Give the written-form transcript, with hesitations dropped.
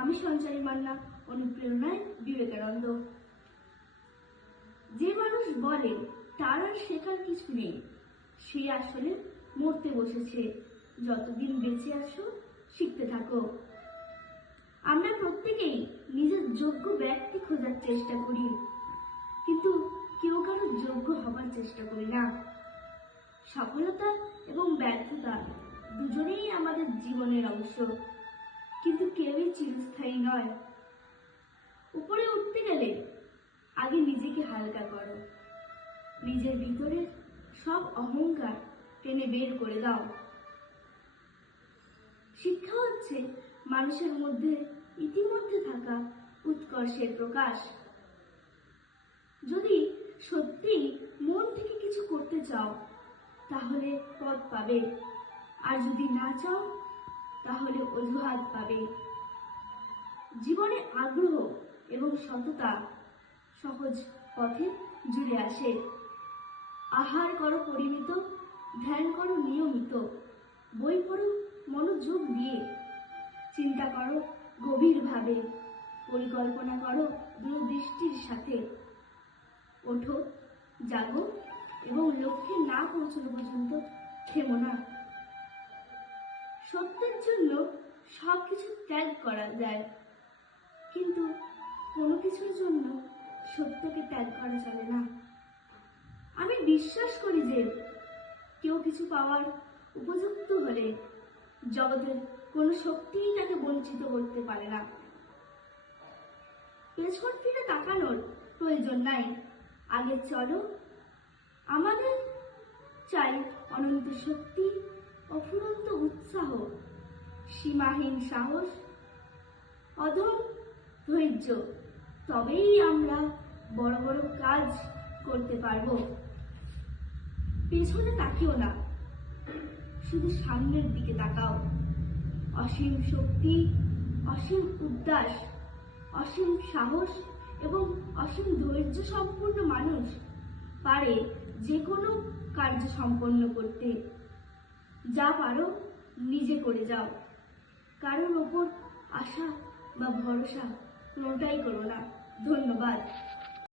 আমি সঞ্চারী মান্না, অনুপ্রেরণায় বিবেকানন্দ। যে মানুষ বলে তার আর শেখার কিছু নেই, সে আসলে মরতে বসেছে। যতদিন বেঁচে আছো শিখতে থাকো। আমরা প্রত্যেকেই নিজের যোগ্য ব্যক্তি খোঁজার চেষ্টা করি, কিন্তু কেউ কারো যোগ্য হবার চেষ্টা করি না। সফলতা এবং ব্যর্থতা দুজনেই আমাদের জীবনের অংশ, কিন্তু কেউই চিরস্থায়ী নয়। উপরে উঠতে গেলে আগে নিজেকে হালকা করো, নিজের ভিতরে সব অহংকার টেনে বের করে দাও। শিক্ষা হচ্ছে মানুষের মধ্যে ইতিমধ্যে থাকা উৎকর্ষের প্রকাশ। যদি সত্যি মন থেকে কিছু করতে চাও তাহলে পথ পাবে, আর যদি না চাও তাহলে অজুহাত পাবে। জীবনে আগ্রহ এবং সততা সহজ পথে জুড়ে আসে। আহার করো পরিমিত, ধ্যান করো নিয়মিত, বই পড়ো মনোযোগ দিয়ে, চিন্তা করো গভীরভাবে, পরিকল্পনা করো দূরদৃষ্টির সাথে। ওঠো, জাগো এবং লক্ষ্যে না পৌঁছানো পর্যন্ত থেমো না। সত্যের জন্য সবকিছু ত্যাগ করা যায়, কিন্তু কোনো কিছুর জন্য সত্যকে ত্যাগ করা চলে না। আমি বিশ্বাস করি যে কেউ কিছু পাওয়ার উপযুক্ত হলে জগতের কোনো শক্তিই তাকে বঞ্চিত করতে পারে না। পেছন ফিরে তাকানোর প্রয়োজন নাই, আগে চলো। আমাদের চাই অনন্ত শক্তি, অফুরন্ত উৎসাহ, সীমাহীন সাহস, অধম ধৈর্য। তবেই আমরা বড় বড় কাজ করতে পারবো। পেছনে তাকিও না, শুধু সামনের দিকে তাকাও। অসীম শক্তি, অসীম উদ্দাস, অসীম সাহস এবং অসীম ধৈর্য সম্পূর্ণ মানুষ পারে যে কোনো কার্য সম্পন্ন করতে। যা পারো নিজে করে যাও, কারোর ওপর আশা বা ভরসা কোনোটাই করো না। ধন্যবাদ।